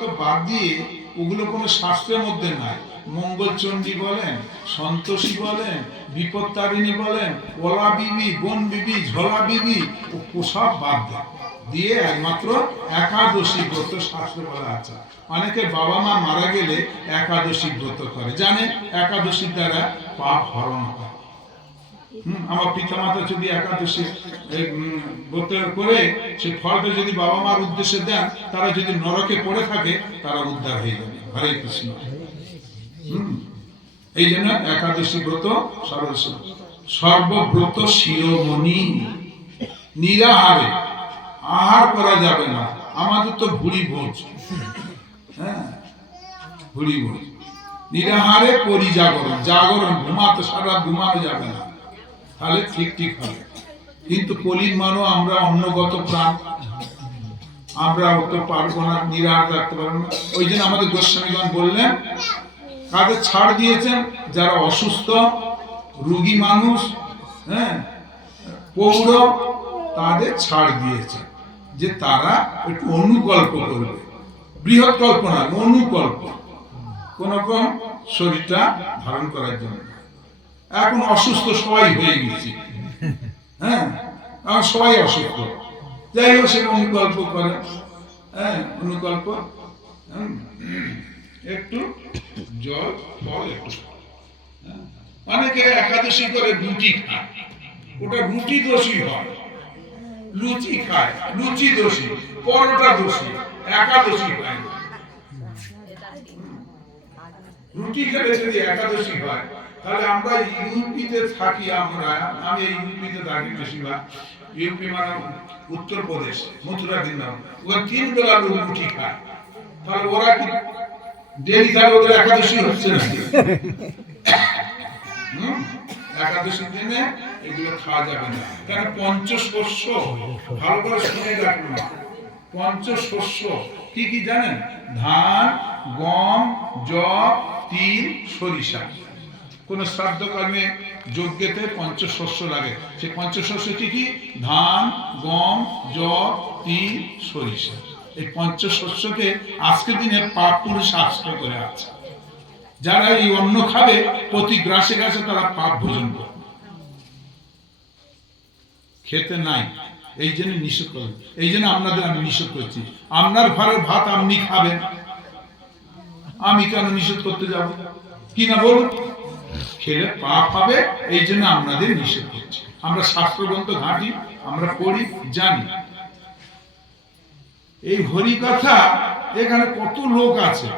তো বাদ দিয়ে ওগুলো কোনো শাস্ত্রের মধ্যে নাই। মঙ্গলচণ্ডী বলেন, সন্তোষী বলেন, বিপত্তারিণী বলেন, ওলা বিবি, বন বিবি, ঝোলা বিবি, ও সব বাদ দেয়, দিয়ে একমাত্র একাদশী ব্রত শাস্ত্র বলা আছে। অনেকে বাবা মা মারা গেলে একাদশী ব্রত করে, জানে একাদশীর দ্বারা পাপ হরণ হয়। আমার পিতামাতা যদি একাদশী ব্রত করে সেই ফলটা যদি বাবা মার উদ্দেশ্যে দেন, তারা যদি নরকে পড়ে থাকে তারা উদ্ধার হয়ে যাবে। হরে কৃষ্ণ। এই জন্য একাদশী ব্রত সর্বব্রত শিরোমণি। নিরাহারে, আহার করা যাবে না। আমাদের তো ভুড়ি ভোজ, হ্যাঁ ভুড়ি ভোজ। নিরাহারে পরিজাগরণ, জাগরণ, ঘুমাতে সারা ঘুমানো যাবে না, তাহলে ঠিক হবে। কিন্তু কলির মানো আমরা অন্নগত প্রাণ, আমরা তো পারবো না, নিরাহার রাখতে পারবো না। ওই জন্য আমাদের গোস্বামীগণ বললেন, কাদের ছাড় দিয়েছেন? যারা অসুস্থ, রোগী মানুষ, হ্যাঁ পৌর, তাদের ছাড় দিয়েছেন যে তারা একটু অনুকল্প করবে। বৃহৎ কল্পনা, অনুকল্প, কোন রকম শরীরটা ধারণ করার জন্য। এখন অসুস্থ সবাই হয়ে গেছি, হ্যাঁ এখন সবাই অসুস্থ, যাই হোক সে অনুকল্প করে, হ্যাঁ অনুকল্প, একটু জল ফল একটু। অনেকে একাদশী করে রুটি খায়, ওটা রুটি দোষী হয়। লুচি খায়, লুচি দোষী, পরোটা দোষী, একাদশী হয় না। রুটি খেলে যদি একাদশী হয়, তাহলে আমরা ইউপিতে থাকি, আমি ইউপিতে থাকি বেশিরভাগ। ইউপি মানে উত্তরপ্রদেশ, মথুরা, বৃন্দাবন, ওখানে 3 বেলা রুটি খায়। তাহলে ওরা কি ডেলি তাহলে ওদের একাদশী হচ্ছে না? একাদশীর দিনে এগুলো খাওয়া যাবে না। কেন? পঞ্চশস্য, ভালো করে শুনে রাখুন। পঞ্চশস্য কি কি জানেন? ধান, গম, যব, তিল, সরিষা। কোন শ্রাদ্ধ কর্মে যজ্ঞেতে পঞ্চশস্য লাগে। সেই পঞ্চশস্য কি কি? ধান, গম, যব, তিল, সরিষা। এই পঞ্চশস্যকে আজকের দিনে পাপ পুরুষ আশ্রয় করে আছে। যারা এই অন্ন খাবে প্রতি গ্রাসে গ্রাসে তারা পাপ ভোজন করবে, খেতে নাই, এই জন্য নিষেধ করবে। এই জন্য আপনাদের আমি নিষেধ করছি। আপনার ঘরের ভাত আপনি খাবেন, আমি কেন নিষেধ করতে যাব? কি না বলুন? খেলে পাপ হবে, এই জন্য আপনাদের নিষেধ করছি। আমরা শাস্ত্রগ্রন্থ ঘাঁটি, আমরা পড়ি, জানি। এই হরি কথা, এখানে কত লোক আছে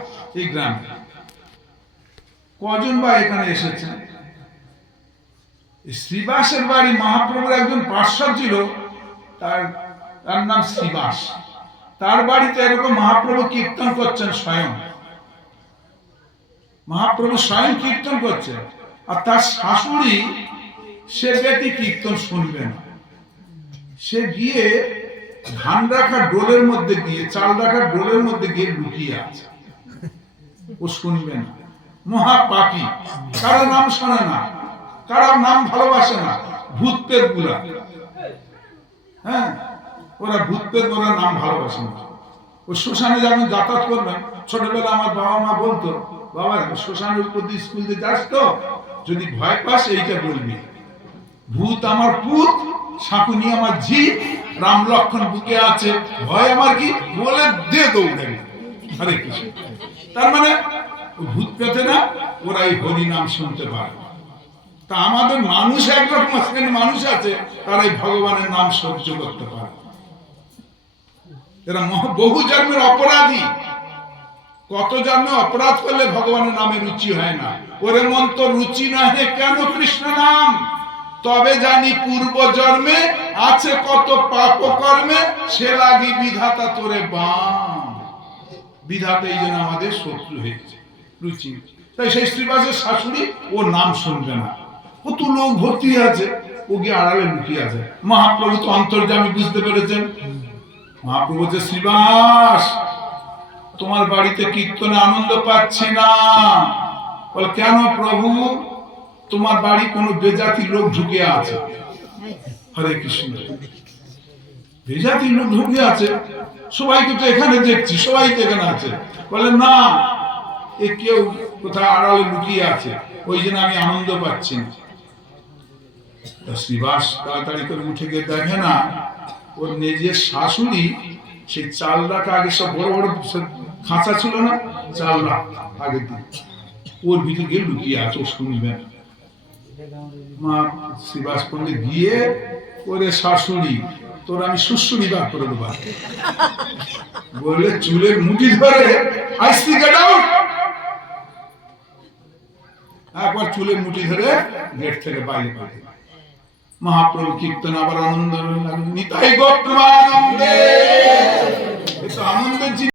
এই গ্রামে, কজন বা এখানে এসেছেন? শ্রীবাসের বাড়ি মহাপ্রভুর একজন পার্শ্বদ ছিল, তার নাম শ্রীবাস। তার বাড়িতে এরকম মহাপ্রভু কীর্তন করছেন স্বয়ং, মহাপ্রভু স্বয়ং কীর্তন করছেন। আর তার শাশুড়ি, সে বেটি কীর্তন শুনবে না। সে গিয়ে ধান রাখার ডোলের মধ্যে গিয়ে, চাল রাখার ডোলের মধ্যে গিয়ে লুকিয়ে আছে, ও শুনবে না। মহাপাপী, কারো নাম শোনে না, কারো নাম ভালোবাসে না। ভূত পেট গুলা, হ্যাঁ ওরা ভূত পেট, ওরা নাম ভালোবাসে না। ও শ্মশানে যখন যাতায়াত করবেন, ছোটবেলা আমার বাবা মা বলতো, বাবা শ্মশানের উপর দিয়ে স্কুল দিয়ে যাস তো, যদি ভয় পাস এইটা বলবি, ভূত আমার পুত, শাকুনি আমার জিপ, রাম লক্ষণ বুকে আছে, ভয় আমার কি, বলে দিয়ে দৌড়ে। হরে কৃষ্ণ। তার মানে ভূত পেতে না, ওরা এই হরি নাম শুনতে পারে। তা আমাদের মানুষ একরকম শ্রেণীর মানুষ আছে, তারা এই ভগবানের নাম সহ্য করতে পারে। এরা বহু জন্মের অপরাধী। কত জন্মে অপরাধ করলে ভগবানের নামে রুচি হয় না। ওরে মন তো রুচি নহে কেন কৃষ্ণ নাম, তবে জানি পূর্ব জন্মে আছে কত পাপ কর্মে, সে লাগি বিধাতা তোরে বাম। বিধাতা এই জন্য আমাদের শত্রু হয়েছে, রুচি। তাই সেই শ্রীবাসের শাশুড়ি ও নাম শুনবে না। কত লোক ভর্তি আছে, ও গিয়ে আড়ালে লুকিয়ে আছে। মহাপ্রভু তো অন্তর্যামী, বুঝতে পেরেছেন। মহাপ্রভু যে, শ্রীবাস তোমার বাড়িতে কীর্তনে আনন্দ পাচ্ছি না। বল কেন প্রভু? তোমার বাড়ি কোন বেজাতি লোক ঢুকে আছে। হরে কৃষ্ণ। বেজাতি লোক ঢুকে আছে, সবাইকে তো এখানে দেখছি, সবাই তো এখানে আছে। বলে না, এ কেউ কোথাও আড়ালে লুকিয়ে আছে, ওই জন্য আমি আনন্দ পাচ্ছি না। শ্রীবাস তাড়াতাড়ি করে উঠে গিয়ে দেখে না, ওর নিজের শাশুড়ি সেই চাল রাখা, আগে সব বড় বড় খাঁচা ছিল না, চাল রাখা আগের দিন, ওর ভিতরে গিয়ে লুকিয়ে আছে, ও শুনবে না। মা শ্রীবাস পন্ডিত গিয়ে, ওরে শাশুড়ি, তোর আমি সুশুড়ি বার করে দেবো, বললে চুলের মুঠি ধরে আইসি গেট আউট, একবার চুলের মুঠি ধরে গেট থেকে বাইরে পাঠিয়ে। মহাপ্রভু কীর্তন আবার আনন্দ নিতাই গো প্রেমানন্দে, আনন্দের